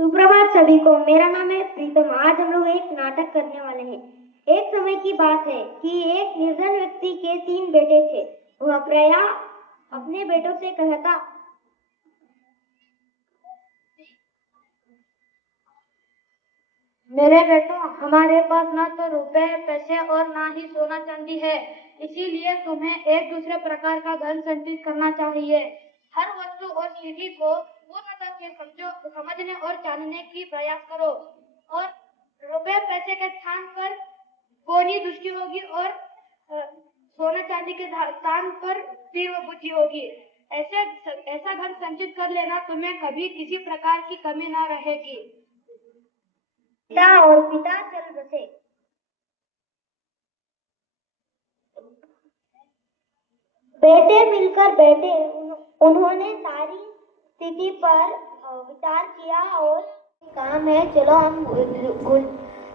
सुप्रभात सभी को। मेरा नाम है प्रीतम। आज हम लोग एक नाटक करने वाले हैं। एक समय की बात है कि एक निर्धन व्यक्ति के 3 बेटे थे। वह प्रायः अपने बेटों से कहता, मेरे बेटों, हमारे पास ना तो रुपए पैसे और ना ही सोना चांदी है, इसीलिए तुम्हें एक दूसरे प्रकार का धन संचित करना चाहिए। हर वस्तु और चीज को पूर्णतः से समझने और जानने की प्रयास करो, और रुपए पैसे के स्थान पर कोनी दृष्टि होगी और सोना चांदी के स्थान पर तीव्र बुद्धि होगी। ऐसा धन संचित कर लेना, तुम्हें कभी किसी प्रकार की कमी ना रहेगी। पिता और पिता चल बसे। बेटे मिलकर बैठे। उन्होंने सारी स्थिति पर विचार किया और काम है, चलो हम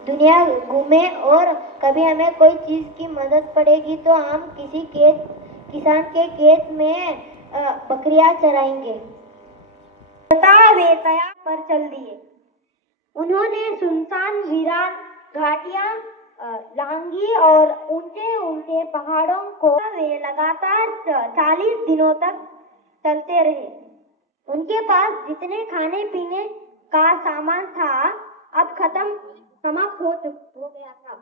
दुनिया घूमे और कभी हमें कोई चीज की मदद पड़ेगी तो हम किसी किसान के खेत में बकरियां चराएंगे। वे तैयार पर चल दिए। उन्होंने सुनसान वीरान घाटियां लांगी और ऊंचे ऊंचे पहाड़ों को वे लगातार 40 दिनों तक चलते रहे। उनके पास जितने खाने पीने का सामान था अब समाप्त हो गया था।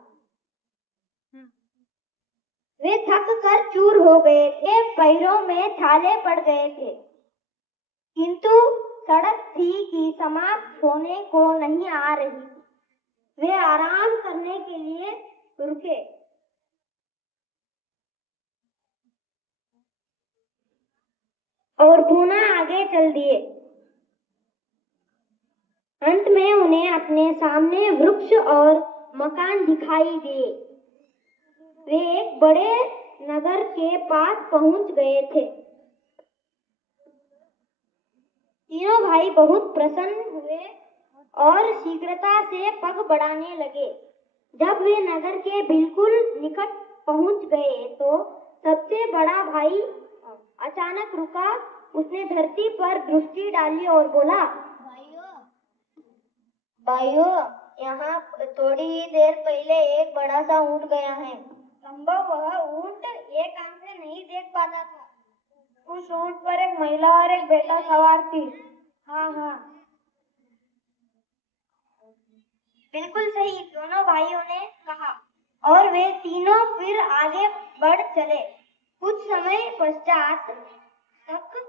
वे थक कर चूर हो गए थे, पैरों में छाले पड़ गए थे, किंतु सड़क थी कि समाप्त होने को नहीं आ रही थी। वे आराम करने के लिए रुके और पुनः आगे चल दिए। अंत में उन्हें अपने सामने वृक्ष और मकान दिखाई दिए। वे एक बड़े नगर के पास पहुंच गए थे। तीनों भाई बहुत प्रसन्न हुए और शीघ्रता से पग बढ़ाने लगे। जब वे नगर के बिल्कुल निकट पहुंच गए तो सबसे बड़ा भाई अचानक रुका। उसने धरती पर दृष्टि डाली और बोला, भाइयों, यहाँ थोड़ी ही देर पहले एक बड़ा सा ऊंट गया है। संभव वह ऊंट एक आंख से नहीं देख पाता था। उस ऊंट पर एक महिला और एक बेटा सवार थी। हाँ, बिल्कुल सही, दोनों भाइयों ने कहा, और वे तीनों फिर आगे बढ़ चले। कुछ समय पश्चात तक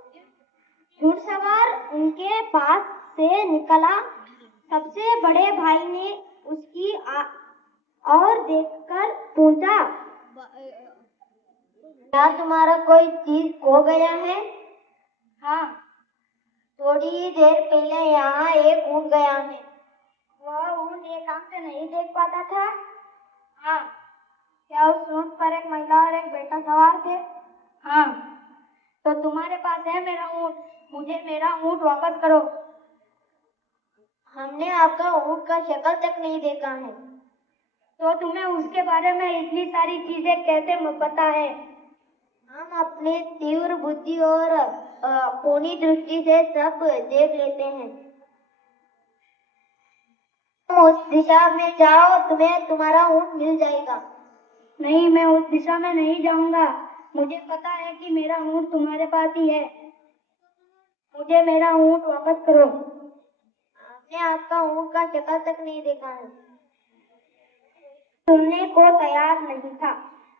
घुड़सवार उनके पास से निकला। सबसे बड़े भाई ने उसकी और देखकर पूछा, क्या तुम्हारा कोई चीज खो गया है? हाँ, थोड़ी ही देर पहले यहाँ एक ऊंट गया है। वह ऊंट एक आंख से नहीं देख पाता था। हाँ। क्या उस ऊंट पर एक महिला और एक बेटा सवार थे? हाँ। तो तुम्हारे पास है मेरा ऊंट, मुझे मेरा ऊंट वापस करो। हमने आपका ऊंट का शक्ल तक नहीं देखा है। तो तुम्हें उसके बारे में इतनी सारी चीजें कैसे पता है? हम अपने तीव्र बुद्धि और कोनी दृष्टि से सब देख लेते हैं। तुम उस दिशा में जाओ, तुम्हें तुम्हारा ऊंट मिल जाएगा। नहीं, मैं उस दिशा में नहीं जाऊंगा। मुझे पता है कि मेरा ऊंट तुम्हारे पास ही है। मुझे मेरा ऊंट वापस करो। हमने आपका ऊंट का शक्ल तक नहीं देखा है। सुनने को तैयार नहीं था।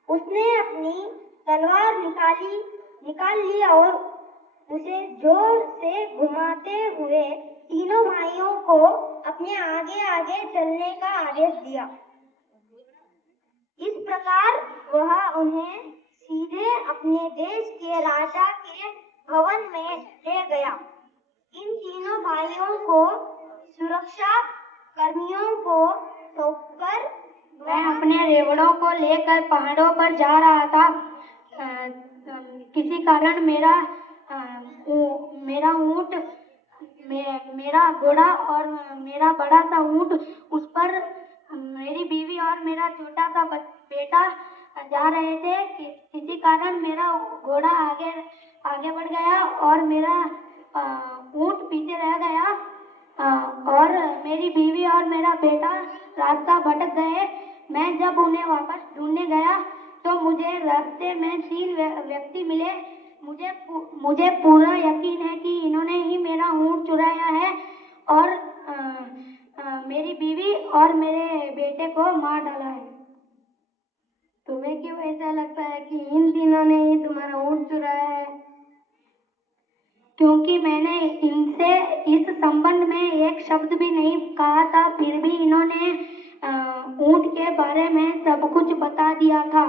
उसने अपनी तलवार निकाल ली और उसे जोर से घुमाते हुए तीनों भाइयों को अपने आगे आगे चलने का आदेश दिया। इस प्रकार वह उन्हें सीधे अपने देश के राजा के भवन में ले गया। इन तीनों भाइयों को सुरक्षा कर्मियों को सौंपकर मैं अपने रेवड़ों को लेकर पहाड़ों पर जा रहा था। किसी कारण मेरा ऊंट, मेरा घोड़ा और मेरा बड़ा सा ऊंट, उस पर मेरी बीवी और मेरा छोटा सा बेटा जा रहे थे। किसी कारण मेरा घोड़ा आगे बढ़ गया और मेरा ऊंट पीछे रह गया। और और मेरा बेटा रास्ता भटक गए। मैं जब उन्हें वापस ढूंढने गया तो मुझे रास्ते में 3 व्यक्ति मिले। मुझे पूरा यकीन है कि इन्होंने ही मेरा ऊँट चुराया है और मेरी बीवी और मेरे बेटे को मार डाला है। तुम्हें क्यों ऐसा लगता है कि इन तीनों ने ही तुम्हारा ऊँट चुराया है? क्योंकि मैंने इनसे इस संबंध में एक शब्द भी नहीं कहा था, फिर भी इन्होंने ऊँट के बारे में सब कुछ बता दिया था।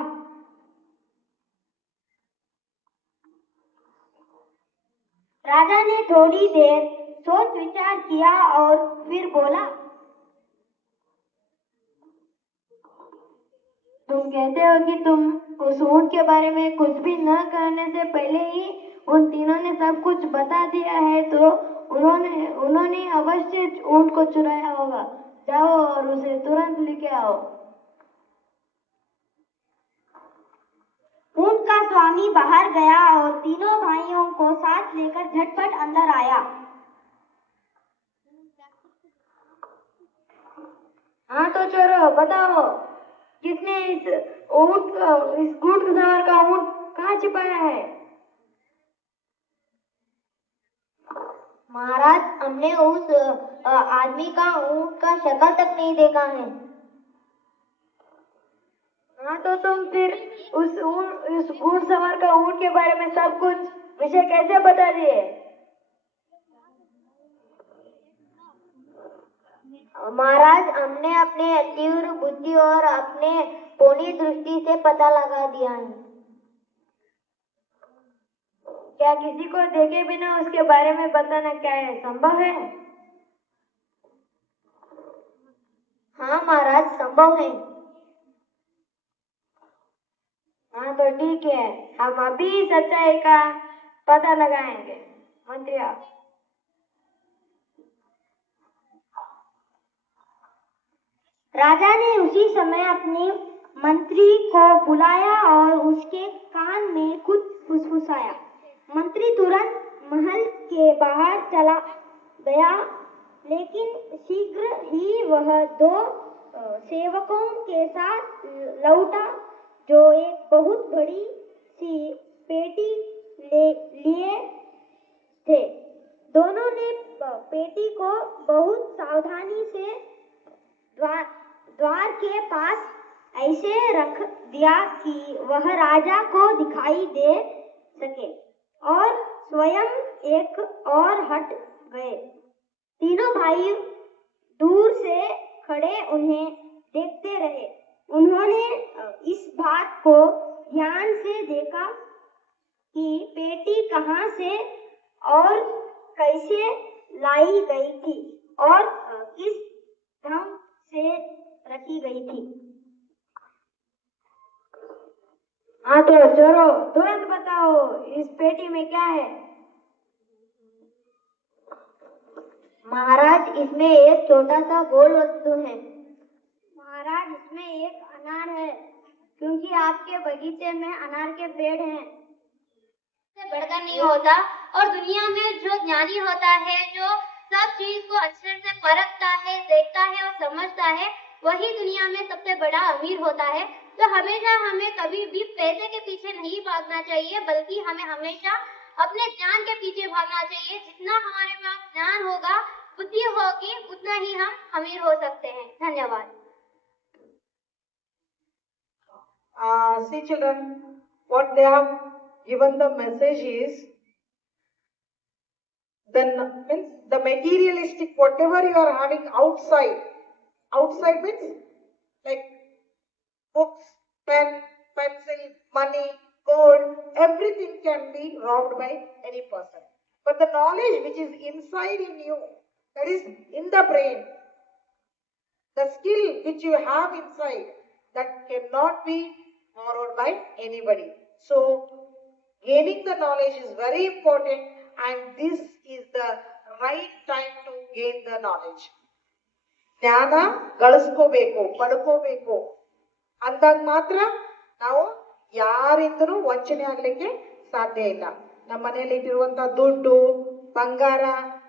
राजा ने थोड़ी देर सोच विचार किया और फिर बोला, तुम कहते हो कि तुम उस ऊँट के बारे में कुछ भी न करने से पहले ही उन तीनों ने सब कुछ बता दिया है, तो उन्होंने अवश्य ऊँट को चुराया होगा। जाओ और उसे तुरंत लेके आओ। ऊंट का स्वामी बाहर गया और तीनों भाइयों को साथ लेकर झटपट अंदर आया। हाँ तो चोरों, बताओ किसने इस ऊँट सवार का ऊँट कहाँ छिपाया है? महाराज, हमने उस आदमी का ऊंट का शक्ल तक नहीं देखा है। हाँ तो तुम फिर उस ऊँट सवार का ऊँट के बारे में सब कुछ विषय कैसे बता दिए? महाराज, हमने अपने तीव्र बुद्धि और अपने पौनी दृष्टि से पता लगा दिया है। क्या किसी को देखे बिना उसके बारे में बताना क्या है संभव है? हाँ महाराज, संभव है। हाँ तो ठीक है, हम अभी सच्चाई का पता लगाएंगे। मंत्री आप। राजा ने उसी समय अपने मंत्री को बुलाया और उसके कान में कुछ फुसफुसाया। मंत्री तुरंत महल के बाहर चला गया, लेकिन शीघ्र ही वह 2 सेवकों के साथ लौटा जो एक बहुत बड़ी सी पेटी लिए थे। दोनों ने पेटी को बहुत सावधानी से द्वार के पास ऐसे रख दिया कि वह राजा को दिखाई दे सके, और स्वयं एक और हट गए। तीनों भाई दूर से खड़े उन्हें देखते रहे। उन्होंने इस बात को ध्यान से देखा कि पेटी कहाँ से और कैसे लाई गई थी और किस ढंग से रखी गई थी। हाँ तो चोरों, तुरंत बताओ इस पेटी में क्या है? महाराज, इसमें एक छोटा सा गोल वस्तु है। महाराज, इसमें एक अनार है, क्योंकि आपके बगीचे में अनार के पेड़ हैं। से बढ़कर नहीं होता, और दुनिया में जो ज्ञानी होता है, जो सब चीज को अच्छे से परखता है, देखता है और समझता है, वही दुनिया में सबसे बड़ा अमीर होता है। तो हमेशा हमें कभी भी पैसे के पीछे नहीं भागना चाहिए, बल्कि हमें हमेशा अपने ज्ञान के पीछे भागना चाहिए। जितना हमारे पास ज्ञान होगा, बुद्धि होगी, उतना ही हम अमीर हो सकते हैं। धन्यवाद। See children, what they have given the message is, then means the materialistic, whatever you are having outside means like books, pen, pencil, money, gold, everything can be robbed by any person. But the knowledge which is inside in you, that is in the brain, the skill which you have inside, that cannot be borrowed by anybody. So gaining the knowledge is very important, and this is the right time to gain the knowledge. ಜ್ಞಾನ ಗಳಿಸ್ಕೋಬೇಕು, ಪಡ್ಕೋಬೇಕು ಅಂದಾಗ ಮಾತ್ರ ನಾವು ಯಾರಿಂದನೂ ವಂಚನೆ ಆಗ್ಲಿಕ್ಕೆ ಸಾಧ್ಯ ಇಲ್ಲ. ನಮ್ಮ ಮನೆಯಲ್ಲಿ ಇಟ್ಟಿರುವಂತ ದುಡ್ಡು, ಬಂಗಾರ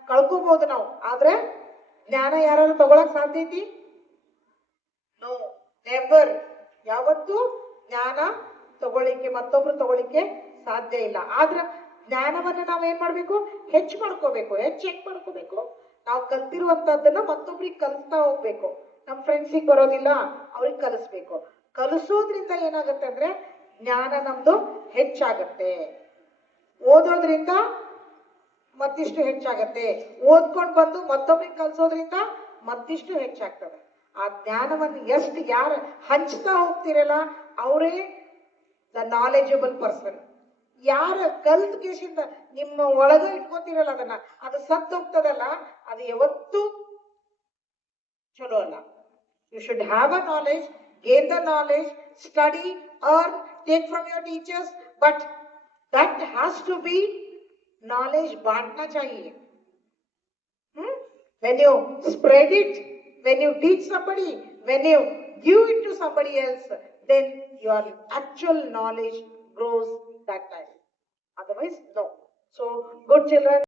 ಕಳ್ಕೋಬಹುದು ನಾವು, ಆದ್ರೆ ಜ್ಞಾನ ಯಾರು ತಗೊಳಕ್ ಸಾಧ್ಯ ಐತಿ? No, never. ಯಾವತ್ತೂ ಜ್ಞಾನ ತಗೊಳ್ಳಿಕ್ಕೆ ಮತ್ತೊಬ್ರು ತಗೊಳ್ಳಿಕ್ಕೆ ಸಾಧ್ಯ ಇಲ್ಲ. ಆದ್ರ ಜ್ಞಾನವನ್ನ ನಾವೇನ್ ಮಾಡ್ಬೇಕು? ಹೆಚ್ಚು ಮಾಡ್ಕೋಬೇಕು. ಹೆಂಗ್ ಮಾಡ್ಕೋಬೇಕು? ನಾವು ಕಲ್ತಿರುವಂತದ್ದನ್ನ ಮತ್ತೊಬ್ರಿಗೆ ಕಲಿಸ್ತಾ ಹೋಗ್ಬೇಕು. ನಮ್ ಫ್ರೆಂಡ್ಸಿಗೆ ಬರೋದಿಲ್ಲ, ಅವ್ರಿಗೆ ಕಲಿಸ್ಬೇಕು. ಕಲಿಸೋದ್ರಿಂದ ಏನಾಗುತ್ತೆ ಅಂದ್ರೆ ಜ್ಞಾನ ನಮ್ದು ಹೆಚ್ಚಾಗತ್ತೆ. ಓದೋದ್ರಿಂದ ಮತ್ತಿಷ್ಟು ಹೆಚ್ಚಾಗತ್ತೆ. ಓದ್ಕೊಂಡ್ ಬಂದು ಮತ್ತೊಬ್ರಿಗೆ ಕಲ್ಸೋದ್ರಿಂದ ಮತ್ತಿಷ್ಟು ಹೆಚ್ಚಾಗ್ತದೆ. ಆ ಜ್ಞಾನವನ್ನು ಎಷ್ಟು ಯಾರು ಹಂಚ್ತಾ ಹೋಗ್ತಿರಲ್ಲ ಅವರೇ ದ ನಾಲೆಜಬಲ್ ಪರ್ಸನ್. ಯಾರ ಕಲ್ತ್ ಕೇಶಿಂದ ನಿಮ್ಮ ಒಳಗ ಇಟ್ಕೋತಿರಲ್ಲ ಅದನ್ನ, ಅದು ಸತ್ತು ಹೋಗ್ತದಲ್ಲ, ಅದು ಯಾವತ್ತೂ ಚಲೋ ಅಲ್ಲ. You should have a knowledge, gain the knowledge, study, earn, take from your teachers, but that has to be knowledge बांटना चाहिए. When you spread it, when you teach somebody, when you give it to somebody else, then your actual knowledge grows that time. Otherwise, no. So, good children.